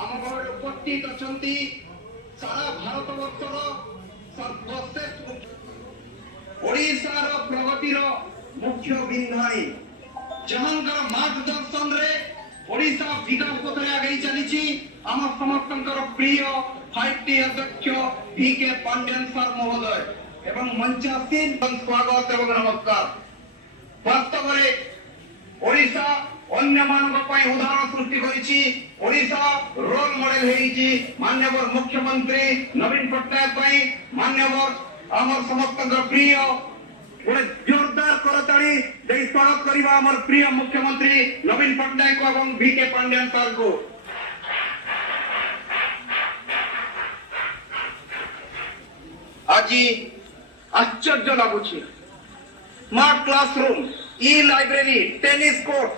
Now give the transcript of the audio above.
ଆମ ଘରେ ଉପସ୍ଥିତ ଅଛନ୍ତି ସାରା ଭାରତବର୍ଷର ସର୍ବଶ୍ରେଷ୍ଠ ଓଡ଼ିଶାର ପ୍ରଗତିର ମୁଖ୍ୟ ବିନ୍ଧାଣୀ ଯାହାଙ୍କର ମାର୍ଗଦର୍ଶନରେ ଓଡ଼ିଶା ବିକାଶ ପଥରେ ଆଗେଇ ଚାଲିଛି। ଆମ ସମସ୍ତଙ୍କର ପ୍ରିୟ 5T ଅଧ୍ୟକ୍ଷ PK ପାଣ୍ଡିଆନ ସାର୍ ମହୋଦୟ ଏବଂ ମଞ୍ଚାସୀନ ସ୍ୱାଗତ ଏବଂ ନମସ୍କାର। ବାସ୍ତବରେ ଓଡ଼ିଶା ଅନ୍ୟମାନଙ୍କ ପାଇଁ ଉଦାହରଣ ସୃଷ୍ଟି କରିଛି। ଓଡ଼ିଶା ରୋଲ ମଡେଲ ହେଇଛି ମାନ୍ୟବର ମୁଖ୍ୟମନ୍ତ୍ରୀ ନବୀନ ପଟ୍ଟନାୟକ ପାଇଁ। ମାନ୍ୟବର ଆମର ସମସ୍ତଙ୍କର ପ୍ରିୟ ଗୋଟେ ଜୋରଦାର କରତାଳି ଦେଇ ସ୍ୱାଗତ କରିବା ଆମର ପ୍ରିୟ ମୁଖ୍ୟମନ୍ତ୍ରୀ ନବୀନ ପଟ୍ଟନାୟକ ଏବଂ VK ପାଣ୍ଡିଆନ ସାର୍ଙ୍କୁ। ଆଜି ଆଶ୍ଚର୍ଯ୍ୟ ଲାଗୁଛି ସ୍ମାର୍ଟ କ୍ଲାସରୁମ୍, ଇ ଲାଇବ୍ରେରୀ, ଟେନିସ୍ କୋର୍ଟ